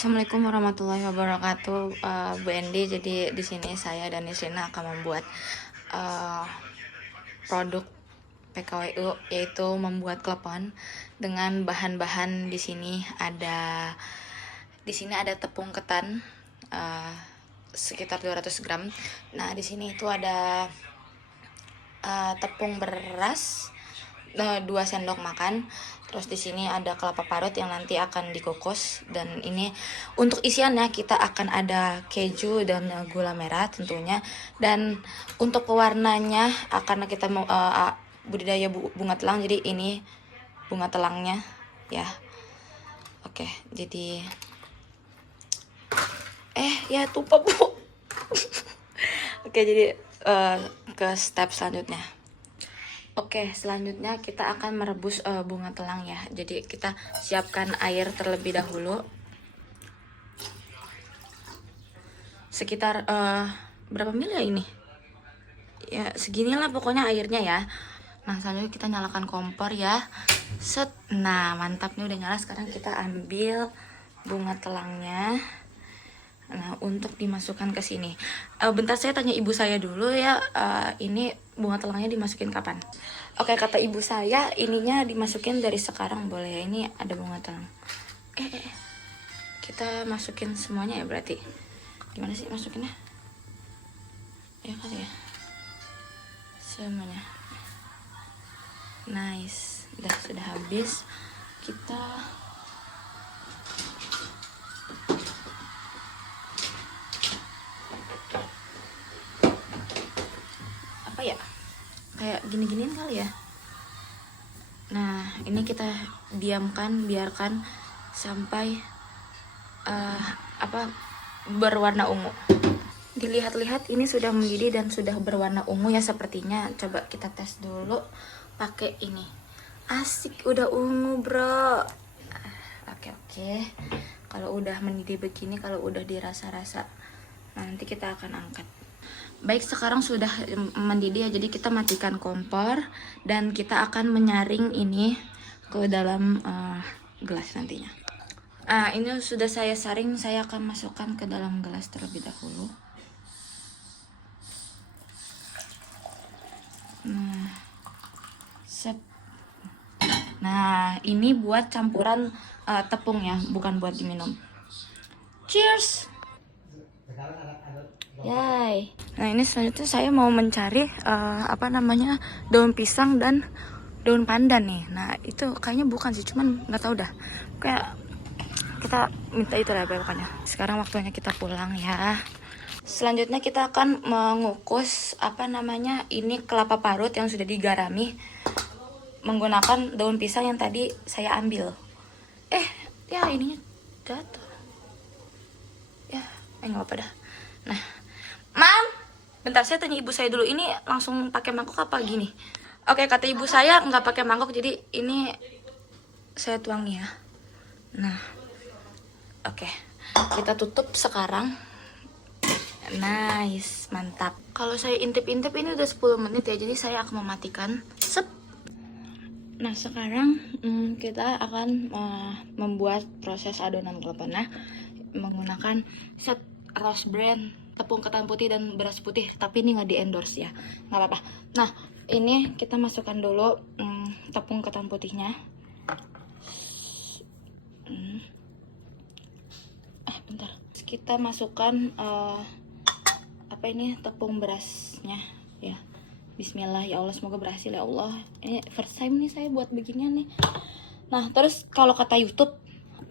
Assalamualaikum warahmatullahi wabarakatuh, Bu Endi. Jadi di sini saya dan Nisrina akan membuat uh, produk PKWU, yaitu membuat klepon dengan bahan-bahan di sini ada tepung ketan sekitar 200 gram. Nah, di sini itu ada tepung beras 2 sendok makan. Terus di sini ada kelapa parut yang nanti akan dikukus, dan ini untuk isiannya kita akan ada keju dan gula merah tentunya. Dan untuk pewarnanya karena kita mau budidaya bunga telang, jadi ini bunga telangnya ya. Oke, jadi ya lupa Bu. Oke, jadi ke step selanjutnya. Oke, selanjutnya kita akan merebus bunga telang ya. Jadi kita siapkan air terlebih dahulu. Sekitar berapa mili ya ini? Ya seginilah pokoknya airnya ya. Nah, selanjutnya kita nyalakan kompor ya. Set. Nah, mantap nih, udah nyala. Sekarang kita ambil bunga telangnya. Nah, untuk dimasukkan ke sini. Bentar, saya tanya ibu saya dulu ya. Ini bunga telangnya dimasukin kapan? Oke, kata ibu saya ininya dimasukin dari sekarang boleh ya. Ini ada bunga telang. Kita masukin semuanya ya berarti. Gimana sih masukinnya? Ya kali ya. Semuanya. Nice. Sudah habis. Kita apa ya, kayak gini-giniin kali ya. Nah, ini kita biarkan sampai berwarna ungu. Dilihat-lihat ini sudah mendidih dan sudah berwarna ungu ya sepertinya. Coba kita tes dulu pakai ini. Asik, udah ungu bro. Oke. Kalau udah mendidih begini, kalau udah dirasa-rasa, nanti kita akan angkat. Baik, sekarang sudah mendidih ya, jadi kita matikan kompor dan kita akan menyaring ini ke dalam gelas nantinya. Ini sudah saya saring, saya akan masukkan ke dalam gelas terlebih dahulu. Nah, ini buat campuran tepung ya, bukan buat diminum. Cheers. Yay. Nah, ini selanjutnya saya mau mencari daun pisang dan daun pandan nih. Nah, itu kayaknya bukan sih, cuman nggak tahu dah. Kayak kita minta itu lah pokoknya. Sekarang waktunya kita pulang ya. Selanjutnya kita akan mengukus ini kelapa parut yang sudah digarami menggunakan daun pisang yang tadi saya ambil. Ya ininya jatuh. Ya, nggak apa-apa dah. Nah, Mam, bentar saya tanya ibu saya dulu. Ini langsung pakai mangkok apa gini? Oke, kata ibu saya nggak pakai mangkok, jadi ini saya tuangi ya. Nah, oke, kita tutup sekarang. Nice, mantap. Kalau saya intip-intip ini udah 10 menit ya, jadi saya akan mematikan. Sep. Nah, sekarang kita akan membuat proses adonan klepon menggunakan Rose Brand, tepung ketan putih dan beras putih. Tapi ini nggak di endorse ya, nggak apa-apa. Nah, ini kita masukkan dulu tepung ketan putihnya. Bentar. Kita masukkan tepung berasnya ya. Bismillah, ya Allah, semoga berhasil ya Allah. Ini first time nih saya buat beginian nih. Nah, terus kalau kata YouTube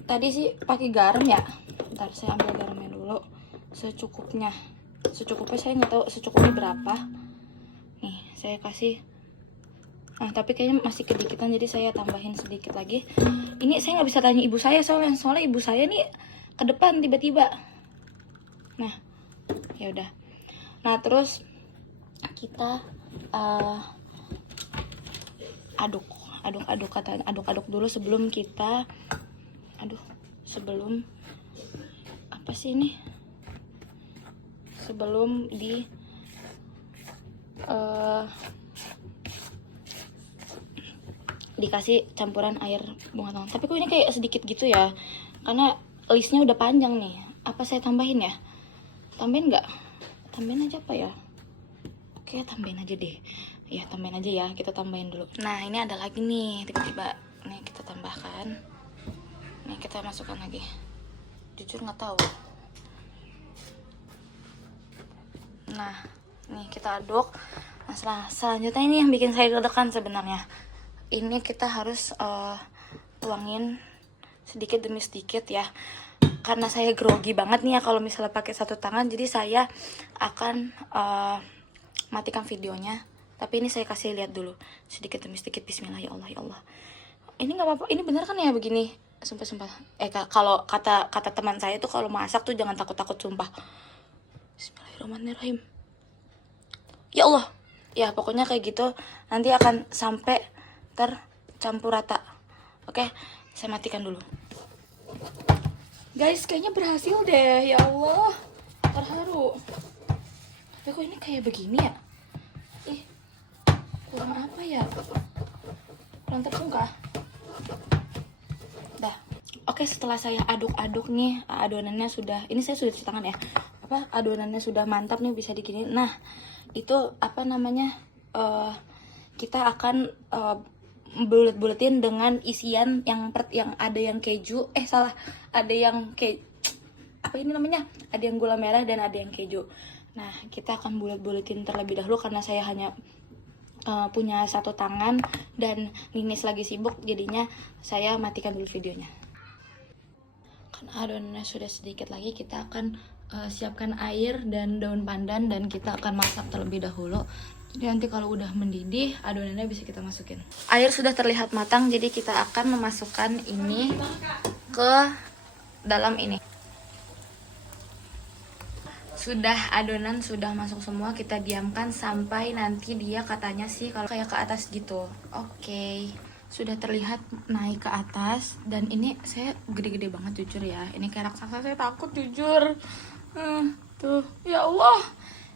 tadi sih pakai garam ya. Bentar, saya ambil garamnya dulu secukupnya. Secukupnya saya nggak tahu secukupnya berapa. Nih, saya kasih. Nah, tapi kayaknya masih kedikitan, jadi saya tambahin sedikit lagi. Ini saya nggak bisa tanya ibu saya soalnya ibu saya nih ke depan tiba-tiba. Nah, ya udah. Nah, terus kita aduk dulu sebelum kita sebelum dikasih campuran air bunga telang. Tapi kok ini kayak sedikit gitu ya, karena listnya udah panjang nih. Apa saya tambahin ya? Tambahin nggak? Tambahin aja apa ya? Oke, tambahin aja deh. Ya, tambahin aja ya. Kita tambahin dulu. Nah, ini ada lagi nih. Tiba-tiba nih kita tambahkan. Nih kita masukkan lagi. Jujur nggak tahu. Nah, nih kita aduk. Nah, selanjutnya ini yang bikin saya deg-degan sebenarnya. Ini kita harus tuangin sedikit demi sedikit ya. Karena saya grogi banget nih ya kalau misalnya pakai satu tangan, jadi saya akan matikan videonya. Tapi ini saya kasih lihat dulu sedikit demi sedikit. Bismillah, ya Allah, ya Allah. Ini nggak apa-apa. Ini bener kan ya begini? Sumpah. Kalau kata teman saya tuh kalau masak tuh jangan takut-takut, sumpah. Bismillahirrahmanirrahim. Ya Allah. Ya pokoknya kayak gitu. Nanti akan sampai tercampur rata. Oke, saya matikan dulu. Guys, kayaknya berhasil deh. Ya Allah, terharu. Tapi kok ini kayak begini ya? Ih, kurang apa ya? Kurang tepungkah? Dah. Oke, setelah saya aduk-aduk nih, adonannya sudah, ini saya sudah cuci tangan ya. Adonannya sudah mantap nih, bisa digini. Nah, itu apa namanya? Kita akan bulet-buletin dengan isian yang ada yang keju, ada yang apa ini namanya? Ada yang gula merah dan ada yang keju. Nah, kita akan bulet-buletin terlebih dahulu karena saya hanya punya satu tangan dan Ninis lagi sibuk, jadinya saya matikan dulu videonya. Karena adonannya sudah sedikit lagi, kita akan siapkan air dan daun pandan dan kita akan masak terlebih dahulu. Jadi nanti kalau udah mendidih, adonannya bisa kita masukin. Air sudah terlihat matang, jadi kita akan memasukkan ini ke dalam ini. Adonan sudah masuk semua, kita diamkan sampai nanti dia katanya sih kalau kayak ke atas gitu. Oke. Sudah terlihat naik ke atas dan ini saya gede-gede banget jujur ya. Ini kayak raksasa, saya takut jujur. Tuh, ya Allah.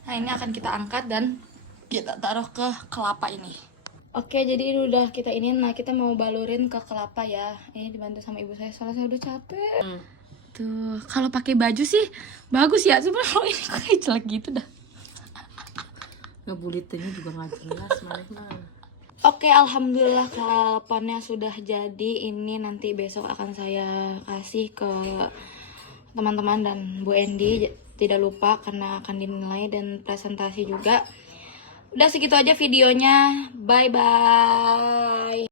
Nah, ini akan kita angkat dan kita taruh ke kelapa ini. Oke, jadi ini udah kita ini. Nah, kita mau balurin ke kelapa ya. Ini dibantu sama ibu saya, soalnya saya udah capek. Tuh, kalau pakai baju sih bagus ya. Cuma kalau ini kayak jelek gitu dah. Ngebulitinnya juga nggak jelas, mana. Oke, alhamdulillah kelapanya sudah jadi. Ini nanti besok akan saya kasih ke teman-teman dan Bu Endi. Tidak lupa karena akan dinilai dan presentasi juga. Udah segitu aja videonya. Bye-bye.